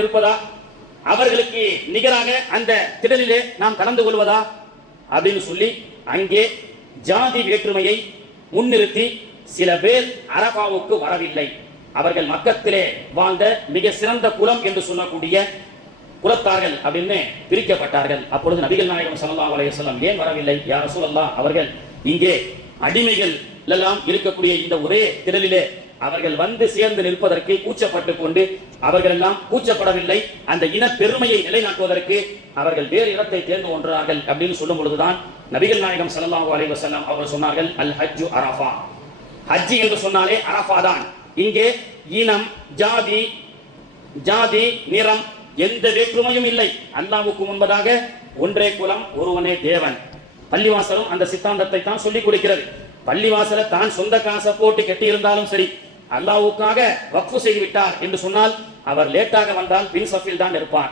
இருப்பதா, அவர்களுக்கு நிகராக அந்த திடலிலே நாம் கலந்து கொள்வதா அப்படின்னு சொல்லி அங்கே ஜாதி வேற்றுமையை முன்னிறுத்தி சில பேர் அரபாவுக்கு வரவில்லை. அவர்கள் மக்கத்திலே வாழ்ந்த மிக சிறந்த குலம் என்று சொல்லக்கூடிய குலத்தார்கள் அப்படின்னு பிரிக்கப்பட்டார்கள். அப்பொழுது நபிகள் நாயகம் ஸல்லல்லாஹு அலைஹி வஸல்லம் ஏன் வரவில்லை? யா ரசூலல்லாஹ், அவர்கள் இங்கே அடிமைகள் எல்லாம் இருக்கக்கூடிய இந்த ஒரே திடலிலே அவர்கள் வந்து சேர்ந்து நிற்பதற்கு கூச்சப்பட்டு கொண்டு அவர்கள் எல்லாம் கூச்சப்படவில்லை. அந்த இன பெருமையை நிலைநாட்டுவதற்கு அவர்கள் வேறு இடத்தை தேர்ந்து கொண்டார்கள் அப்படின்னு சொல்லும் பொழுதுதான் நபிகள் நாயகம் ஸல்லல்லாஹு அலைஹி வஸல்லம் அவர்கள் சொன்னார்கள், அல் ஹஜ்ஜு அரஃபா. ஹஜ்ஜி என்று சொன்னாலே அரஃபா தான். இங்கே இனம், ஜாதி, நிறம் எந்த வேற்றுமையும் இல்லை. அல்லாஹ்வுக்கு முன்பதாக ஒன்றே குலம், ஒருவனே தேவன். பள்ளிவாசலும் அந்த சித்தாந்தத்தை தான் சொல்லிக் கொடுக்கிறது. பள்ளிவாசலை தான் சொந்த காசை போட்டு கட்டி இருந்தாலும் சரி, அல்லாஹ்வுக்காக வக்ஃபு செய்து விட்டார் என்று சொன்னால் அவர் லேட்டாக வந்தால் பின் சஃபில் தான் இருப்பார்.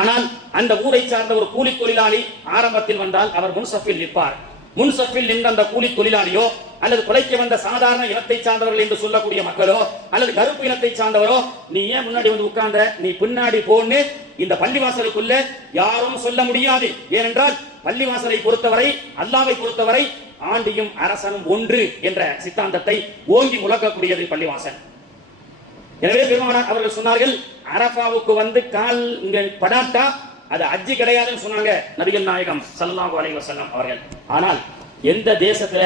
ஆனால் அந்த ஊரை சார்ந்த ஒரு கூலி தொழிலாளி ஆரம்பத்தில் வந்தால் அவர் முன் சஃபில் நிற்பார். முன் சஃபில் நின்ற அந்த கூலி தொழிலாளியோ அல்லது கொலைக்கு வந்த சாதாரண இனத்தை சார்ந்தவர்கள் என்று சொல்லக்கூடிய மக்களோ அல்லது கருப்பு இனத்தை சார்ந்தவரோ, நீ ஏன் முன்னாடி வந்து உட்கார்ந்த, நீ பின்னாடி போன்னு இந்த பள்ளிவாசலுக்குள்ள யாரும் சொல்ல முடியாது. ஏனென்றால் பள்ளிவாசலை பொறுத்தவரை, அல்லாஹ்வை பொறுத்தவரை ஆண்டியும் அரசனும் ஒன்று என்ற சித்தாந்தத்தை ஓங்கி முழக்கக்கூடியது பள்ளிவாசல். எனவே பெருமானார் அவர்கள் சொன்னார்கள், அரஃபாவுக்கு வந்து கால் இங்க படாட்டா அது ஹஜ்ஜி கிடையாதுன்னு சொன்னாங்க நபிகள் நாயகம் ஸல்லல்லாஹு அலைஹி வஸல்லம் அவர்கள். ஆனால் எந்த தேசத்துல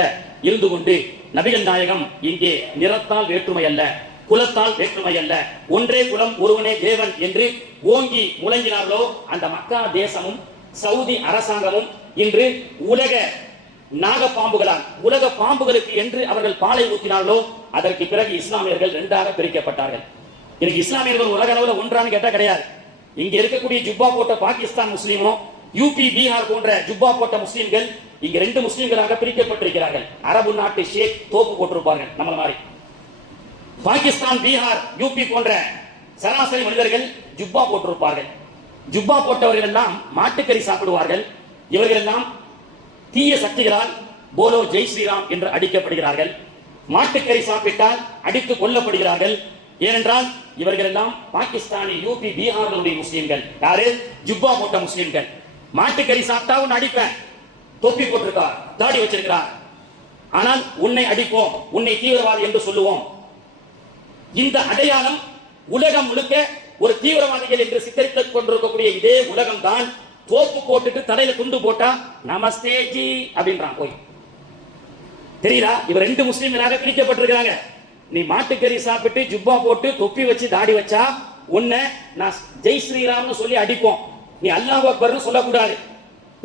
இருந்து கொண்டு நபிகள் நாயகம் இங்கே நிறத்தால் வேற்றுமை அல்ல, குலத்தால் வேற்றுமை அல்ல, ஒன்றே குலம் ஒருவனே தேவன் என்று ஓங்கி முழங்கினார்களோ அந்த மக்கா தேசமும் சவுதி அரசாங்கமும் இன்று உலக நாகப்பாம்புகளால் உலக பாம்புகளுக்கு என்று அவர்கள் பாலை ஊற்றினார்களோ அதற்கு பிறகு இஸ்லாமியர்கள் இரண்டாக பிரிக்கப்பட்டார்கள். இன்னைக்கு இஸ்லாமியர்கள் உலக அளவில் ஒன்றான்னு கேட்டா கிடையாது. இங்க இருக்கக்கூடிய ஜுப்பா போட்ட பாகிஸ்தான் முஸ்லீமோ, யூபி பீகார் போன்ற ஜுப்பா போட்ட முஸ்லீம்கள் இங்க ரெண்டு முஸ்லீம்களாக பிரிக்கப்பட்டிருக்கிறார்கள். அரபு நாட்டு ஷேக் தோப்பு போட்டிருப்பார்கள் நம்மள மாதிரி. பாகிஸ்தான், பீகார், யூபி போன்ற சராசரி மனிதர்கள் ஜுப்பா போட்டிருப்பார்கள். ஜுப்பா போட்டவர்கள் எல்லாம் மாட்டுக்கறி சாப்பிடுவார்கள். இவர்கள் எல்லாம் தீய சக்திகளால் போலோ ஜெய் ஸ்ரீராம் என்று அடிக்கப்படுகிறார்கள். மாட்டுக்கறி சாப்பிட்டால் அடித்து கொல்லப்படுகிறார்கள். ஏனென்றால் இவர்கள் எல்லாம் பாகிஸ்தானி, யூபி, பீகார்களுடைய முஸ்லீம்கள். யாரு? ஜுப்பா போட்ட முஸ்லீம்கள். மாட்டுக்கறி சாப்பிட்டா உன்னை அடிப்பேன், தொப்பி போட்டிருக்கார், தாடி வச்சிருக்கிறார், ஆனால் உன்னை அடிப்போம், உன்னை தீவிரவாதி என்று சொல்லுவோம். இந்த அடையாளம் உலகம் முழுக்க ஒரு தீவிரவாதிகள் என்று சித்தரித்துக் கொண்டிருக்கக்கூடிய இதே உலகம் தான் தோப்பு போட்டுட்டு தலையில துண்டு போட்டா நமஸ்தே ஜி அப்படின்றான். போய் தெரியுதா? இவர் ரெண்டு முஸ்லீம்களாக பிரிக்கப்பட்டிருக்காங்க. நீ மாட்டுக்கறி சாப்பிட்டு ஜுப்பா போட்டு தொப்பி வச்சு தாடி வச்சா உன்னை நான் ஜெய் ஸ்ரீராம்னு சொல்லி அடிப்போம். நீ அல்லாஹ் அக்பர்னு சொல்லக்கூடாது.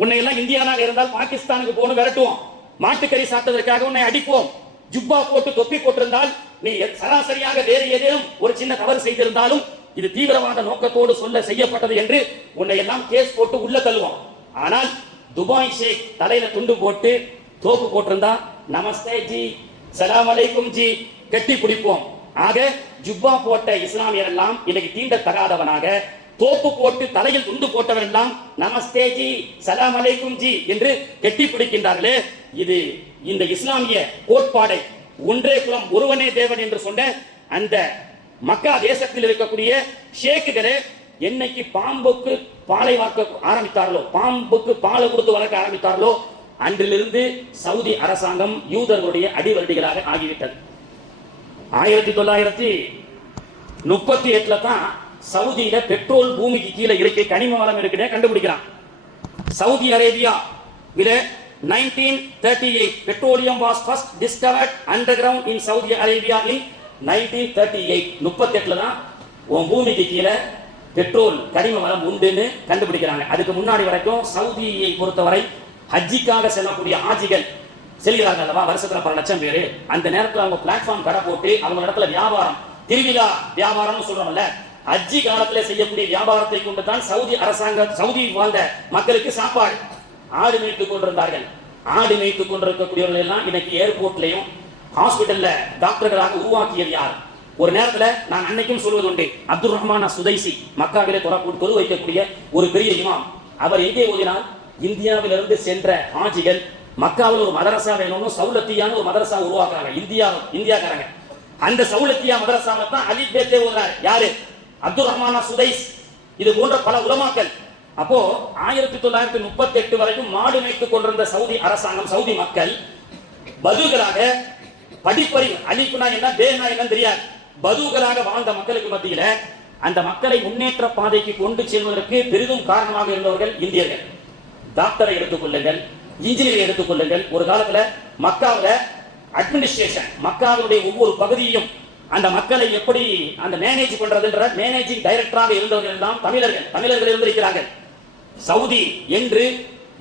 உன்னை எல்லாம் இந்தியானாக இருந்தால் பாகிஸ்தானுக்கு போன விரட்டுவோம். மாட்டுக்கறி சாப்பிட்டதற்காக உன்னை அடிப்போம். ஜுப்பா போட்டு தொப்பி போட்டிருந்தால் நீ சராசரியாக வேறு ஏதேனும் ஒரு சின்ன தவறு செய்திருந்தாலும் இது தீவிரவாத நோக்கத்தோடு சொல்ல செய்யப்பட்டது என்று உன்னை எல்லாம் கேஸ் போட்டு உள்ள தள்ளுவோம். ஆனால் துபாய் ஷேக் தலையில துண்டு போட்டு தோப்பு போட்டிருந்தா நமஸ்தே ஜி, சலாம் அலைக்கும் ஜி, கட்டி பிடிப்போம். ஆக ஜுப்பா போட்ட இஸ்லாமியர் எல்லாம் இன்னைக்கு தீண்ட தகாதவனாக, தோப்பு போட்டு தலையில் துண்டு போட்டவன் எல்லாம் நமஸ்தே ஜி, சலாம் அலைக்கும் ஜி என்று கட்டி பிடிக்கின்றார்களே, இது இந்த இஸ்லாமிய கோட்பாடை ஒன்றே குலம் ஒருவனே தேவன் என்று சொன்ன அந்த மக்கா தேசத்தில் இருக்கக்கூடிய ஷேக்குகளே என்னைக்கு பாம்புக்கு பாலை வளர்க்க ஆரம்பித்தார்களோ, பாம்புக்கு பாலை கொடுத்து வளர்க்க ஆரம்பித்தார்களோ அன்றிலிருந்து சவுதி அரசாங்கம் யூதர்களுடைய அடிவருடிகளாக ஆகிவிட்டது. 1938 தான் சவுதியில பெட்ரோல் பூமிக்கு கீழே இருக்கு, கனிம வளம் இருக்குன்னு கண்டுபிடிக்கிறான். சவுதி அரேபியா வில 1938 petroleum was first discovered underground in Saudi Arabia in 1938. 38 தான் உன் பூமிக்கு கீழே பெட்ரோல் கனிம வளம் உண்டுன்னு கண்டுபிடிக்கிறாங்க. அதுக்கு முன்னாடி வரைக்கும் சவுதியை பொறுத்தவரை ஹஜ்ஜிக்காக செல்லக்கூடிய ஆஜிகள் செல்கிறார்கள் அல்லவா, வருஷத்துல பல லட்சம் பேரு. அந்த நேரத்தில் அவங்க பிளாட்ஃபார்ம் கடை போட்டு அவங்க இடத்துல வியாபாரம், திருவிழா வியாபாரம்னு சொல்றோம்ல, ஹஜ்ஜி காலத்துல செய்யக்கூடிய வியாபாரத்தை கொண்டு தான் சவுதி அரசாங்கம், சவுதி வாழ்ந்த மக்களுக்கு சாப்பாடு. ஆடு மேய்த்துக் கொண்டிருந்தார்கள். ஆடு மேய்த்துக் கொண்டிருக்கக்கூடியவர்கள் எல்லாம் இன்னைக்கு ஏர்போர்ட்லயும் ஹாஸ்பிட்டல்ல டாக்டர்களாக உருவாக்கியது யார்? ஒரு நேரத்துல நான் அன்னைக்கும் சொல்வது உண்டு, அப்துல் ரஹ்மான் சுதைசி மக்காவிலே தொழு வைக்கக்கூடிய ஒரு பெரிய இமாம். அவர் எங்கே ஓதினார்? இந்தியாவிலிருந்து சென்ற ஆஜிகள் மக்காவில் ஒரு மதரசா வேணும்னு சவுலத்தியான ஒரு மதரசா உருவாக்குறாங்க. இந்தியாக்காரங்க அந்த சவுலத்தியா மதரசாவை தான் அலிப் பேத்தே ஓதுறாரு. யாரு? அப்துல் ரஹ்மான் சுதைஸ், இது போன்ற பல உலமாக்கள். அப்போ 1938 வரைக்கும் மாடு மேய்த்துக் கொண்டிருந்த சவுதி அரசாங்கம், சவுதி மக்கள் பதுகளாக படிப்பறிவு, அலிப்புனா என்ன பேனா என்ன தெரியாது, பதுகளாக வாழ்ந்த மக்களுக்கு மத்தியில அந்த மக்களை முன்னேற்ற பாதைக்கு கொண்டு செல்வதற்கு பெரிதும் காரணமாக இருந்தவர்கள் இந்தியர்கள். டாக்டரை எடுத்துக்கொள்ளுங்கள், இன்ஜினியரை எடுத்துக்கொள்ளுங்கள். ஒரு காலத்துல மக்காவில அட்மினிஸ்ட்ரேஷன், மக்காவுடைய ஒவ்வொரு பகுதியையும் அந்த மக்களை எப்படி அந்த மேனேஜ் பண்றதுன்ற மேனேஜிங் டைரக்டராக இருந்தவர்கள் எல்லாம் தமிழர்கள் இருந்திருக்கிறார்கள். சவுதி என்று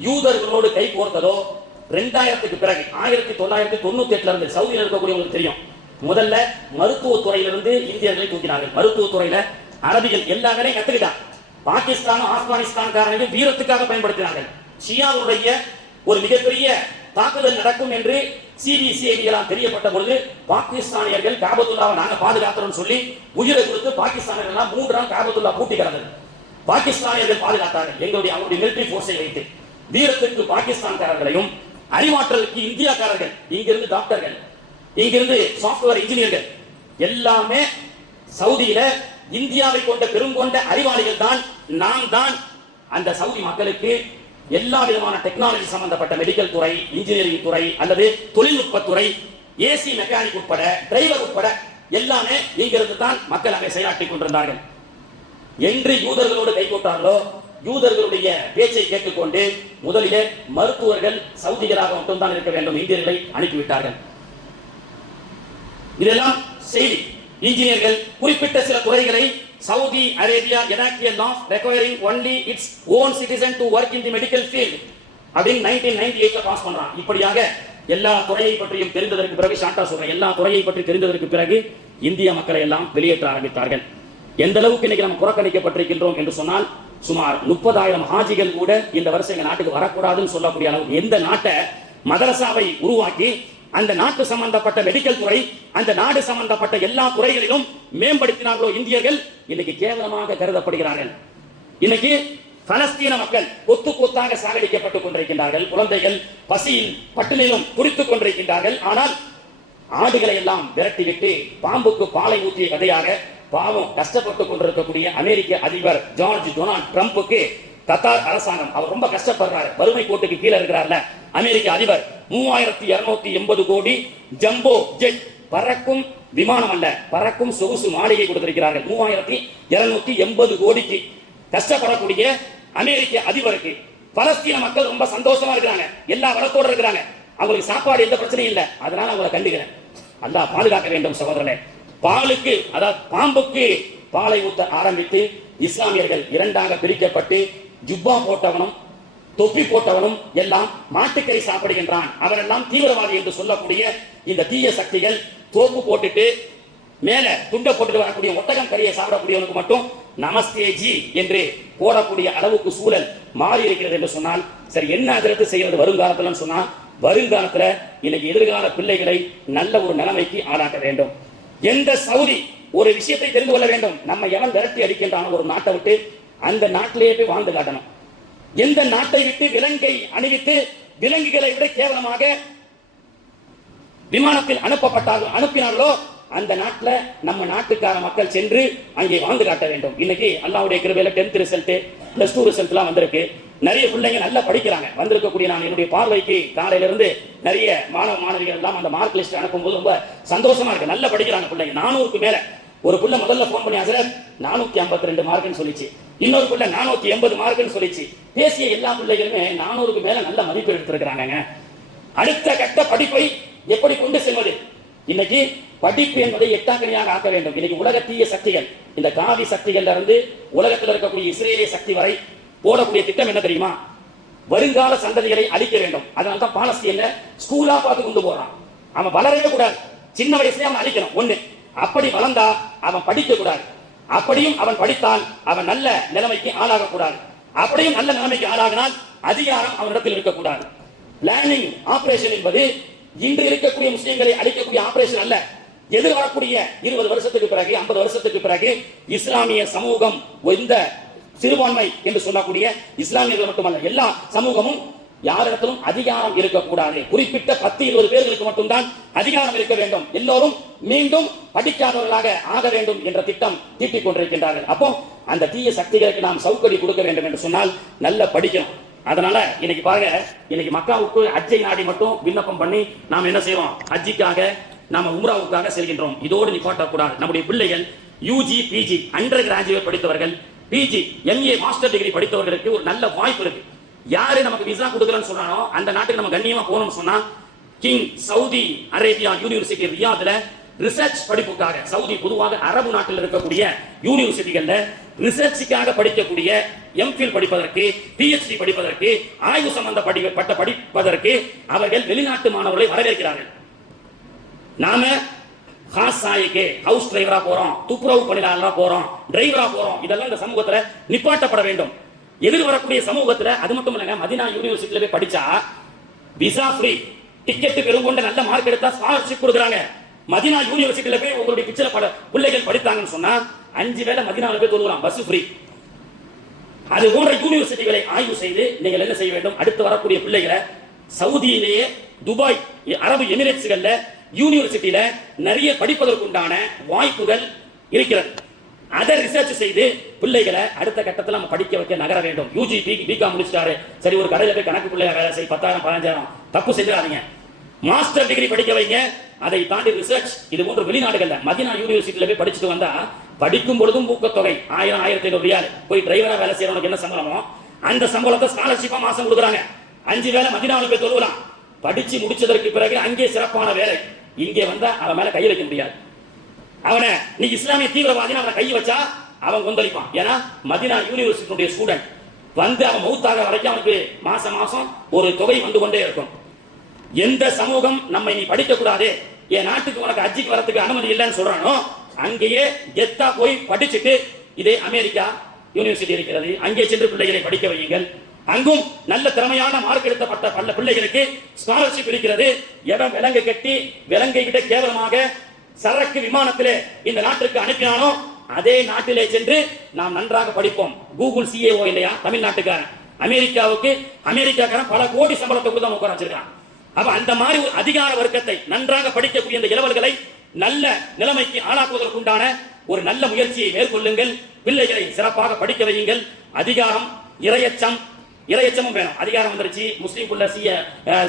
யூதர்களோடு கை கோர்த்ததோ 2000க்கு பிறகு 1998 இருந்து சவுதியில் இருக்கக்கூடியவங்களுக்கு தெரியும். முதல்ல மருத்துவத்துறையிலிருந்து இந்தியர்களை தூக்கினார்கள். மருத்துவத்துறையில அரபிகள் எல்லா வேலையும் கத்துக்கிட்டாங்க. பாகிஸ்தானும் ஆப்கானிஸ்தான்காரனையும் வீரத்துக்காக பயன்படுத்தினார்கள். ஷியாவுடைய ஒரு மிகப்பெரிய தாக்குதல் நடக்கும் என்று சிபிசிஐடிகளால் தெரியப்பட்ட பொழுது பாகிஸ்தானியர்கள் காபத்துல்லாவை நாங்க பாதுகாக்கிறோம் சொல்லி உயிரை கொடுத்து பாகிஸ்தானியர்கள் 3 நாள் காபத்துல்லா பூட்டி கிடந்தது. பாகிஸ்தானியர்கள் பாதுகாத்தார்கள். அவருடைய மிலிட்டரி போர்ஸை வைத்து வீரத்துக்கு பாகிஸ்தான்காரர்களையும், அறிவாற்றலுக்கு இந்தியாக்காரர்கள், இங்கிருந்து டாக்டர்கள், இங்கிருந்து சாப்ட்வேர் இன்ஜினியர்கள் எல்லாமே சவுதியில இந்தியாவை கொண்ட பெருங்கொண்ட அறிவாளிகள் தான். நாம் தான் அந்த சவுதி மக்களுக்கு எல்லா விதமான டெக்னாலஜி சம்பந்தப்பட்ட மெடிக்கல் துறை, இன்ஜினியரிங் துறை அல்லது தொழில்நுட்பத்துறை, ஏசி மெக்கானிக் உட்பட டிரைவர் உட்பட எல்லாமே இங்கிருந்து தான் மக்கள் அங்கே செயலாற்றிக் கொண்டிருந்தார்கள். என்று யூதர்களோடு கைகோட்டார்களோ, யூதர்களுடைய பேச்சை கேட்டுக்கொண்டு முதலிலே மருத்துவர்கள் சவுதிகளாக மட்டும்தான் இருக்க வேண்டும், இந்தியர்களை அனுப்பிவிட்டார்கள். இதெல்லாம் செய்தி. இன்ஜினியர்கள் குறிப்பிட்ட சில துறைகளை Saudi Arabia enacted a law requiring only its own citizen to work in the medical field அப்படின்னு 1998 பாஸ் பண்றான். இப்படியாக எல்லா துறையை பற்றியும் தெரிந்ததற்கு பிறகு, ஷார்ட்டா சொல்றேன், எல்லா துறையை பற்றி தெரிந்ததற்கு பிறகு இந்திய மக்களை எல்லாம் வெளியேற்ற ஆரம்பித்தார்கள். எந்த அளவுக்கு இன்னைக்கு நம்ம புறக்கணிக்கப்பட்டிருக்கின்றோம் என்று சொன்னால், சுமார் 30,000 ஹாஜிகள் கூட இந்த வருஷம் எங்க நாட்டுக்கு வரக்கூடாதுன்னு சொல்லக்கூடிய அளவுக்கு எந்த நாட்டை மதரசாவை உருவாக்கி அந்த நாட்டு சம்பந்தப்பட்ட மெடிக்கல் துறை, அந்த நாடு சம்பந்தப்பட்ட எல்லா துறைகளிலும் மேம்படுத்தினார்களோ இந்தியர்கள், இன்னைக்கு கேவலமாக கருதப்படுகிறார்கள். இன்னைக்கு பலஸ்தீன மக்கள் கொத்து கொத்தாக சாகடிக்கப்பட்டுக் கொண்டிருக்கின்றார்கள். குழந்தைகள் பசியில் பட்டினியிலும் துடித்துக் கொண்டிருக்கின்றார்கள். ஆனால் ஆடுகளை எல்லாம் விரட்டிவிட்டு பாம்புக்கு பாலை ஊற்றிய கதையாக பாவம் கஷ்டப்பட்டுக் கொண்டிருக்கக்கூடிய அமெரிக்க அதிபர் ஜார்ஜ் டொனால்ட் ட்ரம்புக்கு கத்தார் அரசாங்கம், அவர் ரொம்ப கஷ்டப்படுறாரு, வறுமை கோட்டுக்கு கீழே இருக்கிறார்ல அமெரிக்க அதிபர், 3280 கோடி ஜம்போ ஜெட், பறக்கும் விமானம் அல்ல, பறக்கும் சொகுசு மாளிகை கொடுத்திருக்கிறார்கள். 3280 கோடிக்கு கஷ்டப்படக்கூடிய அமெரிக்க அதிபருக்கு பலஸ்தீன மக்கள் ரொம்ப சந்தோஷமா இருக்கிறாங்க, எல்லா வளத்தோடு இருக்கிறாங்க, அவங்களுக்கு சாப்பாடு எந்த பிரச்சனையும் இல்லை. அதனால அவங்களை கண்டுகிறேன். அல்லாஹ் பாதுகாக்க வேண்டும் சகோதரனே. பாலுக்கு, அதாவது பாம்புக்கு பாலை ஊத்த ஆரம்பித்து இஸ்லாமியர்கள் இரண்டாக பிரிக்கப்பட்டு ஜுப்பா போட்டவனும் தொப்பி போட்டவனும் எல்லாம் மாட்டுக்கறி சாப்பிடுகின்றான், அவரெல்லாம் தீவிரவாதி என்று சொல்லக்கூடிய இந்த தீய சக்திகள் தோப்பு போட்டுட்டு மேல துண்டை போட்டுட்டு வரக்கூடிய ஒட்டகம் கறியை சாப்பிடக்கூடியவனுக்கு மட்டும் நமஸ்தே ஜி என்று போடக்கூடிய அளவுக்கு சூழல் மாறி இருக்கிறது என்று சொன்னால், சரி என்ன அதற்கு செய்வது வருங்காலத்துல சொன்னா, வருங்காலத்துல இன்னைக்கு எதிர்கால பிள்ளைகளை நல்ல ஒரு நிலைமைக்கு ஆளாக்க வேண்டும். எந்த சவுதி ஒரு விஷயத்தை தெரிந்து கொள்ள வேண்டும், நம்ம எவன் விரட்டி அடிக்கின்றான ஒரு நாட்டை விட்டு அந்த நாட்டிலேயே போய் வாழ்ந்து காட்டணும். எந்த நாட்டை விட்டு விலங்கை அணிவித்து விலங்குகளை விட கேவலமாக விமானத்தில் அனுப்பினார்களோ அந்த நாட்டில் நம்ம நாட்டுக்கார மக்கள் சென்று அங்கே வாழ்ந்து காட்ட வேண்டும். இன்னைக்கு அல்லாஹ்வுடைய கிருபையில 10th ரிசல்ட், +2 ரிசல்ட்லாம் வந்திருக்கு. நிறைய பிள்ளைங்க நல்லா படிக்கிறாங்க. வந்திருக்கக்கூடிய நான் என்னுடைய பார்வைக்கு காலையில இருந்து நிறைய மாணவ மாணவிகள் எல்லாம் அந்த மார்க் லிஸ்ட் அனுப்பும்போது ரொம்ப சந்தோஷமா இருக்கு. நல்லா படிக்கிறாங்க பிள்ளைங்க. 400க்கு மேல. ஒரு பிள்ளை முதல்ல போன் பண்ணி ஹசரத் 452 மார்க்னு சொல்லிச்சு, இன்னொரு பிள்ளை 480 மார்க்னு சொல்லிச்சு. பேசிய எல்லா பிள்ளைகளுமே 400க்கு மேல நல்ல மதிப்பு எடுத்திருக்கிறாங்க. அடுத்த கட்ட படிப்பை எப்படி கொண்டு செல்வது? இன்னைக்கு படிப்பு என்பதை எட்டாக்கணியாக ஆக்க வேண்டும். இன்னைக்கு உலக தீய சக்திகள், இந்த காவி சக்திகள் இருந்து உலகத்தில் இருக்கக்கூடிய இஸ்ரேலிய சக்தி வரை போடக்கூடிய திட்டம் என்ன தெரியுமா? வருங்கால சந்ததிகளை அழிக்க வேண்டும். அதனால்தான் பாலஸ்தீன்ல ஸ்கூலா பார்த்து கொண்டு போறான். அவன் வளரவே கூடாது, சின்ன வயசுலயே அவன் அழிக்கணும். ஒண்ணு, அப்படி வளர்ந்தா அவன் படிக்க கூடாது. அப்படியும் அவன் படித்தால் அவன் நல்ல நிலைமைக்கு ஆளாக கூடாது. அப்படியும் நல்ல நிலைமைக்கு ஆளாகினால் அதிகாரம் அவனிடத்தில் இருக்கக்கூடாது. பிளானிங் ஆபரேஷன் என்பது இன்று இருக்கக்கூடிய முஸ்லிம்களை அழிக்கக்கூடிய ஆபரேஷன் அல்ல. எதிர்வரக்கூடிய 20 வருஷத்துக்கு பிறகு, 50 வருஷத்துக்கு பிறகு இஸ்லாமிய சமூகம், இந்த சிறுபான்மை என்று சொல்லக்கூடிய இஸ்லாமியர்கள் மட்டுமல்ல எல்லா சமூகமும் யாரிடத்திலும் அதிகாரம் இருக்கக்கூடாது. குறிப்பிட்ட 10-20 பேர்களுக்கு மட்டும்தான் அதிகாரம் இருக்க வேண்டும். எல்லோரும் மீண்டும் படிக்காதவர்களாக ஆக வேண்டும் என்ற திட்டம் தீட்டிக் கொண்டிருக்கின்றார்கள். அப்போ அந்த தீய சக்திகளுக்கு நாம் சவுக்கடி கொடுக்க வேண்டும் என்று சொன்னால் நல்ல படிக்கணும். அதனால இன்னைக்கு பாருங்க, இன்னைக்கு மக்காவுக்கு ஹஜ்ஜை நாடி மட்டும் விண்ணப்பம் பண்ணி நாம் என்ன செய்யறோம்? ஹஜ்ஜிக்காக நாம உம்ராவுக்காக செல்கின்றோம். இதோடு நிப்பாட்டக்கூடாது. நம்முடைய பிள்ளைகள் யூஜி பிஜி அண்டர் கிராஜுவேட் படித்தவர்கள், பிஜி எம்ஏ மாஸ்டர் டிகிரி படித்தவர்களுக்கு ஒரு நல்ல வாய்ப்பு இருக்கு. யாரு நமக்கு விசா கொடுக்கறன்னு சொன்னானோ அந்த நாட்டுக்கு நம்ம கண்ணியமா போகணும்னு சொன்னா கிங் சவுதி அரேபியா யூனிவர்சிட்டி ரியாத்ல ரிசர்ச் படிப்புக்காக, சவுதி பொதுவாக அரபு நாட்டில் இருக்கக்கூடிய யூனிவர்சிட்டிகள்ல ரிசர்ச்சுக்காக படிக்கக்கூடிய எம்ஃபில் படிப்பதற்கு, பிஹெச்டி படிப்பதற்கு, ஆய்வு சம்பந்தப்பட்ட படிப்பதற்கு அவர்கள் வெளிநாட்டு மாணவர்களை வரவேற்கிறார்கள். நாம ஹாசாயிக்கு ஹவுஸ் டிரைவரா போறோம், துப்புரவு பணியாளரா போறோம், டிரைவரா போறோம். இதெல்லாம் இந்த சமூகத்துல நிப்பாட்டப்பட வேண்டும். எதிர்வரக்கூடிய சமூகத்துல அது மட்டும் இல்லைங்க, மதீனா யூனிவர்சிட்டியில போய் படிச்சா விசா ஃப்ரீ, டிக்கெட் பெருங்கொண்ட நல்ல மார்க் எடுத்தா ஸ்காலர்ஷிப் கொடுக்குறாங்க. மதீனா யூனிவர்சிட்டியில போய் உங்களுடைய பிச்சை பிள்ளைகள் படித்தாங்கன்னு சொன்னா 5 வேளை மதீனாவில் போய் தொழுகலாம், பஸ் ஃப்ரீ. அது போன்ற யூனிவர்சிட்டிகளை ஆய்வு செய்து நீங்கள் என்ன செய்ய வேண்டும்? அடுத்து வரக்கூடிய பிள்ளைகளை சவுதியிலேயே, துபாய், அரபு எமிரேட்ஸ்கள்ல யூனிவர்சிட்டியில நிறைய படிப்பதற்குண்டான வாய்ப்புகள் இருக்கிறது. அதை ரிசர்ச் செய்து பிள்ளைகளை அடுத்த கட்டத்தில் நம்ம படிக்க வைக்க நகர வேண்டும். யூஜி பிகாம் முடிச்சிட்டாரு, சரி ஒரு கடையில் போய் கணக்கு பிள்ளைய வேலை செய், 10,000-15,000 தப்பு செஞ்சிடாதீங்க. மாஸ்டர் டிகிரி படிக்க வைங்க. அதை தாண்டி ரிசர்ச், இது போன்ற வெளிநாடுகள்ல மதீனா யூனிவர்சிட்டியில போய் படிச்சுட்டு வந்தா படிக்கும் பொழுதும் ஊக்கத்தொகை 1000-1500 ரியால். போய் டிரைவரா வேலை செய்யறவனுக்கு என்ன சம்பளமோ அந்த சம்பளத்தை ஸ்காலர்ஷிப்பா மாசம் கொடுக்குறாங்க. 5 வேளை மதீனாவில் போய் தொழுகலாம். படிச்சு முடிச்சதற்கு பிறகு அங்கே சிறப்பான வேலை. இங்கே வந்தா அவன் மேல கை வைக்க முடியாது. அவனை நீ இஸ்லாமிய தீவிரவாதி அவனை கை வச்சா அவன் கொந்தளிப்பான். ஏன்னா மதீனா யூனிவர்சிட்டியுடைய ஸ்டூடெண்ட் வந்து அவன் மௌத்தாக வரைக்கும் அவனுக்கு மாசம் மாசம் ஒரு தொகை வந்து கொண்டே இருக்கும். எந்த சமூகம் நம்மை நீ படிக்க கூடாது, என் நாட்டுக்கு உனக்கு ஹஜ்ஜிக்கு வரதுக்கு அனுமதி இல்லைன்னு சொல்றானோ அங்கேயே கெத்தா போய் படிச்சுட்டு, இதே அமெரிக்கா யூனிவர்சிட்டி இருக்கிறது, அங்கே சென்று பிள்ளைகளை படிக்க வையுங்கள். அங்கும் நல்ல திறமையான மார்க் எடுக்கப்பட்ட பல பிள்ளைகளுக்கு ஸ்காலர்ஷிப் இருக்கிறது. எவன் விலங்கு கட்டி விலங்கை கிட்ட கேவலமாக சரக்கு விமானத்திலே இந்த நாட்டிற்கு அனுப்பினானோ அதே நாட்டிலே சென்று நாம் நன்றாக படிப்போம். கூகுள் சிஏஓ இல்லையா தமிழ்நாட்டுக்காரன், அமெரிக்காக்காரன் பல கோடி சம்பளத்தை கூட தான் உட்கார வச்சிருக்கான். அப்ப அந்த மாதிரி ஒரு அதிகார வர்க்கத்தை நன்றாக படிக்கக்கூடிய இந்த இளவல்களை நல்ல நிலைமைக்கு ஆளாக்குவதற்குண்டான ஒரு நல்ல முயற்சியை மேற்கொள்ளுங்கள். பிள்ளைகளை சிறப்பாக படிக்க வையுங்கள். அதிகாரம், இரையச்சமும் வேணும். அதிகாரம் வந்துருச்சு, முஸ்லீம்குள்ள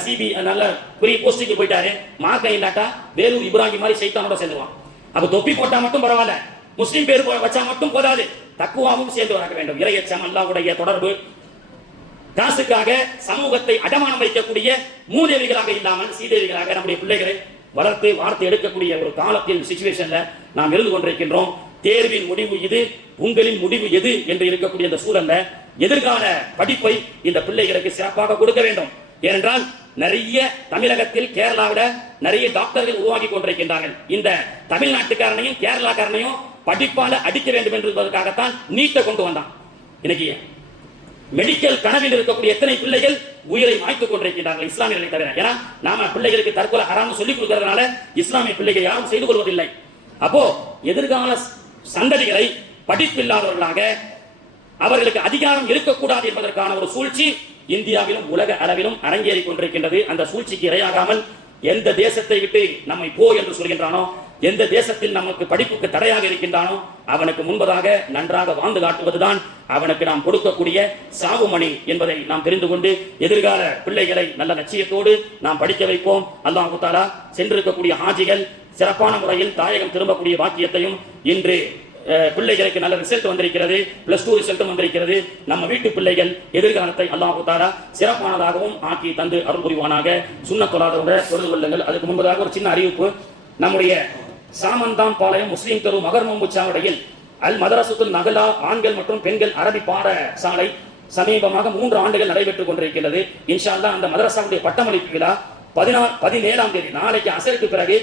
சிபி நல்ல பெரிய போஸ்டிக்கு போயிட்டாரு, மார்க்க இல்லாட்டா வேலூர் இப்ராஹிம் மாதிரி சைத்தானோட சேர்ந்துவான். அப்ப தொப்பி போட்டா மட்டும் பரவாயில்ல, முஸ்லீம் பேர் வச்சா மட்டும் போதாது, தக்குவாவும் சேர்ந்து வர வேண்டும். இரையச்சம், அல்லாஹ்வுடைய தொடர்பு, காசுக்காக சமூகத்தை அடமானம் வைக்கக்கூடிய மூதேவிகளாக இல்லாமல் சீதேவிகளாக நம்முடைய பிள்ளைகளை வளர்த்து வார்த்தை எடுக்கக்கூடிய ஒரு காலத்தில் சிச்சுவேஷன்ல நாம் இருந்து கொண்டிருக்கின்றோம். தேர்வின் முடிவு இது, உங்களின் முடிவு எது என்று இருக்கக்கூடிய இந்த சூழல்ல எதிர்கால படிப்பை இந்த பிள்ளைகளுக்கு சிறப்பாக கொடுக்க வேண்டும். ஏனென்றால் நிறைய தமிழகத்தில் கேரளாவிட நிறைய டாக்டர்கள் உருவாக்கி கொண்டிருக்கின்றார்கள். இந்த தமிழ்நாட்டுக்காரனையும் கேரளாக்காரனையும் படிப்பால அடிக்க வேண்டும் என்பதற்காகத்தான் நீட்டை கொண்டு வந்தான். இன்னைக்கு மெடிக்கல் கனவில் இருக்கக்கூடிய எத்தனை பிள்ளைகள் உயிரை மாய்த்துக் கொண்டிருக்கிறார்கள் இஸ்லாமியர்களை தவிர. ஏன்னா நாம பிள்ளைகளுக்கு தற்கொலை ஹராம்னு சொல்லிக் கொடுக்கறதுனால இஸ்லாமிய பிள்ளைகள் யாரும் செய்து கொள்வதில்லை. அப்போ எதிர்கால சந்ததிகளை படிப்பில்லாதவர்களாக, அவர்களுக்கு அதிகாரம் இருக்கக்கூடாது என்பதற்கான ஒரு சூழ்ச்சி இந்தியாவிலும் உலக அளவிலும் அரங்கேறிக் கொண்டிருக்கின்றது. அந்த சூழ்ச்சிக்கு இரையாகாமல் எந்த தேசத்தை விட்டு நம்மை போ என்று சொல்கின்றானோ, எந்த தேசத்தில் நமக்கு படிப்புக்கு தடையாக இருக்கின்றானோ அவனுக்கு முன்பதாக நன்றாக வாழ்ந்து காட்டுவதுதான் அவனுக்கு நாம் கொடுக்கக்கூடிய சாவுமணி என்பதை நாம் தெரிந்து கொண்டு எதிர்கால பிள்ளைகளை நல்ல லட்சியத்தோடு நாம் படிக்க வைப்போம். அல்லாஹ் தஆலா சென்றிருக்கக்கூடிய ஹாஜிகள் சிறப்பான முறையில் தாயகம் திரும்பக்கூடிய பாக்கியத்தையும், இன்று பிள்ளைகளுக்கு நல்ல ரிசல்ட் வந்திருக்கிறது, +2 ரிசல்ட் வந்திருக்கிறது, நம்ம வீட்டு பிள்ளைகள் எதிர்காலத்தை அல்லாஹ் தஆலா சிறப்பானதாகவும் ஆக்கி தந்து அருள் புரிவானாக. சுன்னத்தோட தொடர்பு கொள்ளுங்கள். அதுக்கு முன்பதாக ஒரு சின்ன அறிவிப்பு. நம்முடைய சாமந்தான் பாளையம் முஸ்லீம் தெரு மகர்மம்புச்சாவடியில் அல் மதரசத்துல் நகலா ஆண்கள் மற்றும் பெண்கள் அரபி பாடசாலை சமீபமாக 3 ஆண்டுகள் நடைபெற்றுக் கொண்டிருக்கிறது. இன்ஷா அல்லாஹ் அந்த மதரசாவுடைய பட்டமளிப்பு விழா 17ஆம் தேதி நாளைக்கு அசருக்கு பிறகு